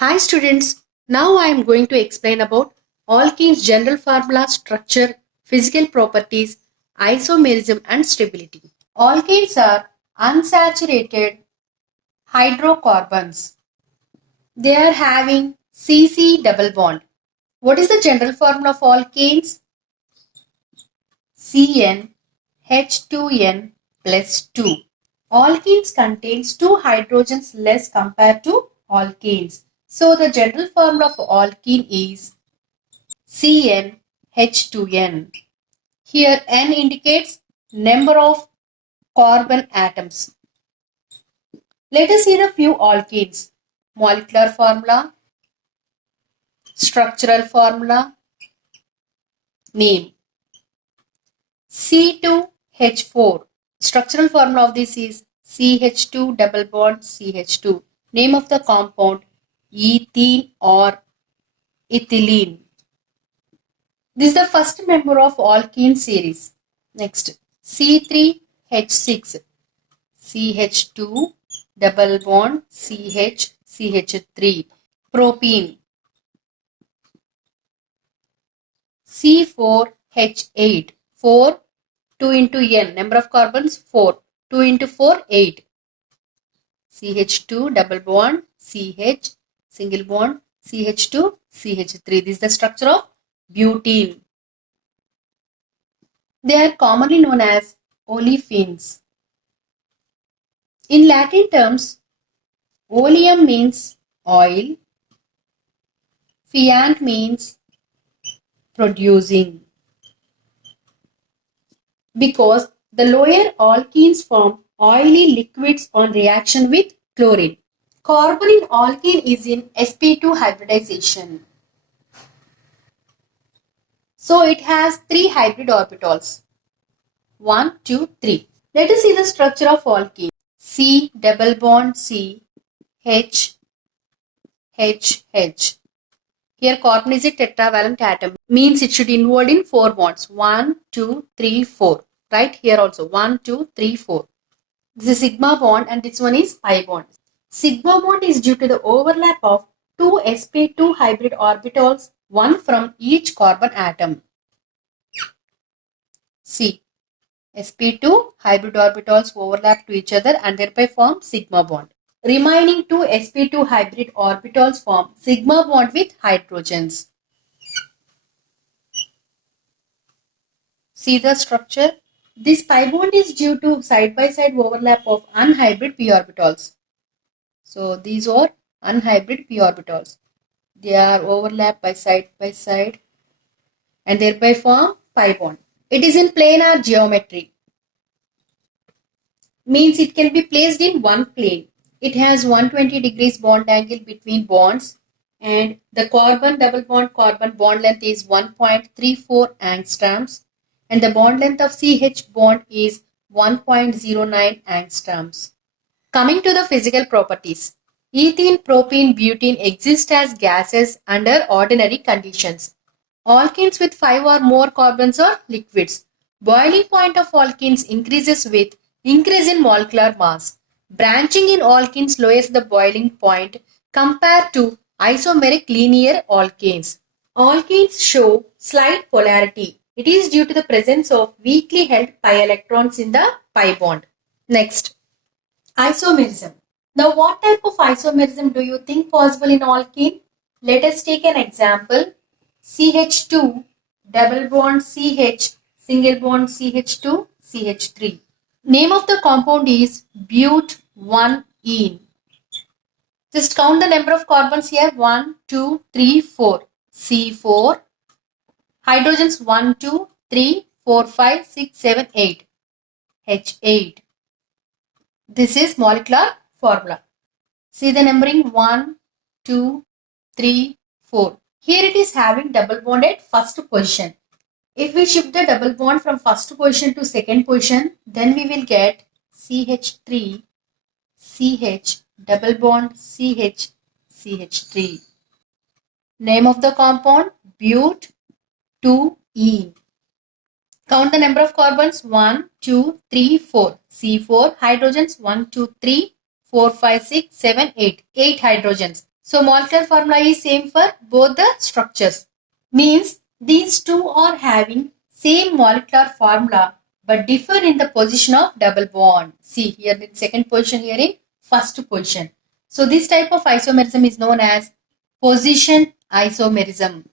Hi students, now I am going to explain about alkenes general formula, structure, physical properties, isomerism and stability. Alkenes are unsaturated hydrocarbons. They are having CC double bond. What is the general formula of alkenes? CnH2n plus 2. Alkenes contains two hydrogens less compared to alkanes. So the general formula of alkene is CnH2n. Here N indicates number of carbon atoms. Let us see the few alkenes. Molecular formula, structural formula, name. C2H4. Structural formula of this is CH2 double bond CH2. Name of the compound ethene or ethylene. This is the first member of alkene series. Next, C3H6. CH2 double bond CH3. Propene. C4H8. 4, 2 into N. Number of carbons 4. 2 into 4, 8. CH2 double bond CH single bond CH2 CH3. This is the structure of butene. They are commonly known as olefins. In Latin terms, oleum means oil, fiant means producing. Because the lower alkenes form oily liquids on reaction with chlorine. Carbon in alkene is in sp2 hybridization. So it has 3 hybrid orbitals. 1, 2, 3. Let us see the structure of alkene. C double bond C H H H. Here carbon is a tetravalent atom. Means it should involve in 4 bonds. 1, 2, 3, 4. Right here also 1, 2, 3, 4. This is sigma bond and this one is pi bond. Sigma bond is due to the overlap of two sp2 hybrid orbitals, one from each carbon atom. See, sp2 hybrid orbitals overlap to each other and thereby form sigma bond. Remaining two sp2 hybrid orbitals form sigma bond with hydrogens. See the structure? This pi bond is due to side-by-side overlap of unhybrid p orbitals. So these are unhybrid p orbitals. They are overlapped by side and thereby form pi bond. It is in planar geometry. Means it can be placed in one plane. It has 120 degrees bond angle between bonds and the carbon double bond carbon bond length is 1.34 angstroms and the bond length of CH bond is 1.09 angstroms. Coming to the physical properties. Ethene, propene, butene exist as gases under ordinary conditions. Alkenes with 5 or more carbons are liquids. Boiling point of alkenes increases with increase in molecular mass. Branching in alkenes lowers the boiling point compared to isomeric linear alkanes. Alkenes show slight polarity. It is due to the presence of weakly held pi electrons in the pi bond. Next, isomerism. Now, what type of isomerism do you think possible in alkene? Let us take an example. CH2 double bond CH single bond CH2 CH3. Name of the compound is but1-ene. Just count the number of carbons here. 1, 2, 3, 4. C4. Hydrogens 1, 2, 3, 4, 5, 6, 7, 8. H8. This is molecular formula. See the numbering 1, 2, 3, 4. Here it is having double bond at first position. If we shift the double bond from first position to second position, then we will get CH3, CH, double bond CH, CH3. Name of the compound but2-ene. Count the number of carbons 1, 2, 3, 4. C4 hydrogens 1, 2, 3, 4, 5, 6, 7, 8. 8 hydrogens. So molecular formula is same for both the structures. Means these two are having same molecular formula but differ in the position of double bond. See here in second position, here in first position. So this type of isomerism is known as position isomerism.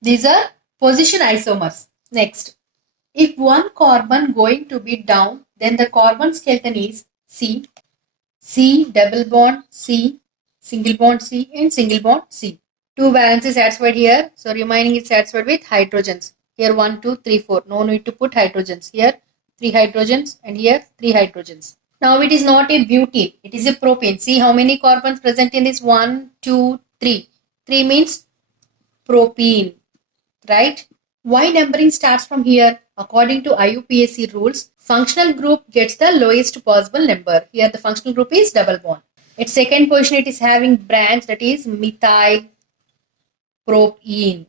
These are position isomers. Next, if one carbon going to be down, then the carbon skeleton is C, double bond C, single bond C, and single bond C. Two valences satisfied here, so remaining is satisfied with hydrogens. Here 1, 2, 3, 4. No need to put hydrogens. Here 3 hydrogens and here 3 hydrogens. Now it is not a butene, it is a propane. See how many carbons present in this? 1, 2, 3. 3 means propene, right? Why numbering starts from here? According to IUPAC rules, functional group gets the lowest possible number. Here the functional group is double bond. At second position it is having branch, that is methyl propene.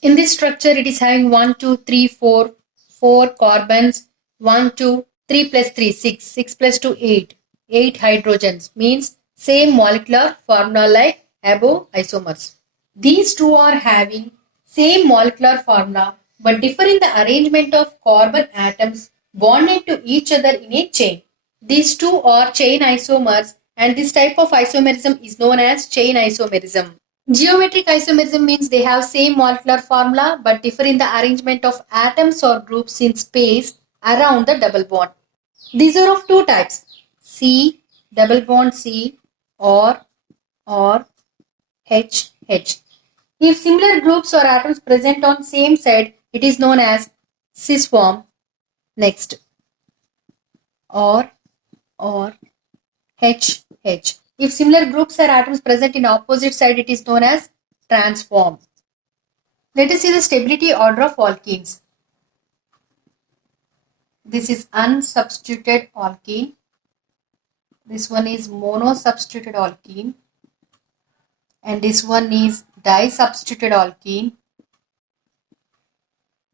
In this structure it is having 1, 2, 3, 4, 4 carbons, 1, 2, 3 plus 3, 6, 6 plus 2, 8. 8 hydrogens means same molecular formula like above isomers. These two are having same molecular formula but differ in the arrangement of carbon atoms bonded to each other in a chain. These two are chain isomers and this type of isomerism is known as chain isomerism. Geometric isomerism means they have same molecular formula but differ in the arrangement of atoms or groups in space around the double bond. These are of two types, C, double bond C, or H. If similar groups or atoms present on same side, it is known as cis form. Next, or H. If similar groups or atoms present in opposite side, it is known as trans form. Let us see the stability order of alkenes. This is unsubstituted alkene. This one is monosubstituted alkene. And this one is disubstituted alkene.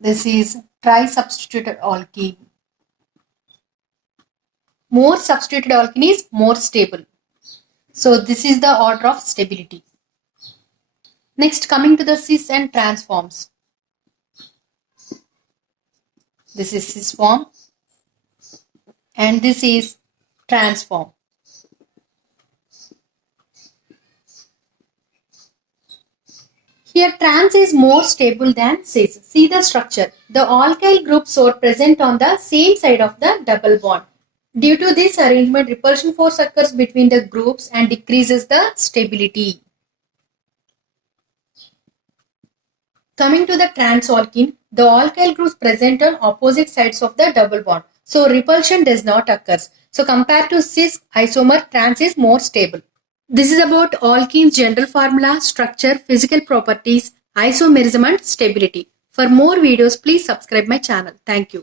This is trisubstituted alkene. More substituted alkene is more stable. So this is the order of stability. Next, coming to the cis and trans forms. This is cis form and this is trans form. Here trans is more stable than cis. See the structure. The alkyl groups are present on the same side of the double bond. Due to this arrangement, repulsion force occurs between the groups and decreases the stability. Coming to the trans alkene, the alkyl groups present on opposite sides of the double bond. So repulsion does not occur. So compared to cis isomer, trans is more stable. This is about alkene's general formula, structure, physical properties, isomerism and stability. For more videos, please subscribe my channel. Thank you.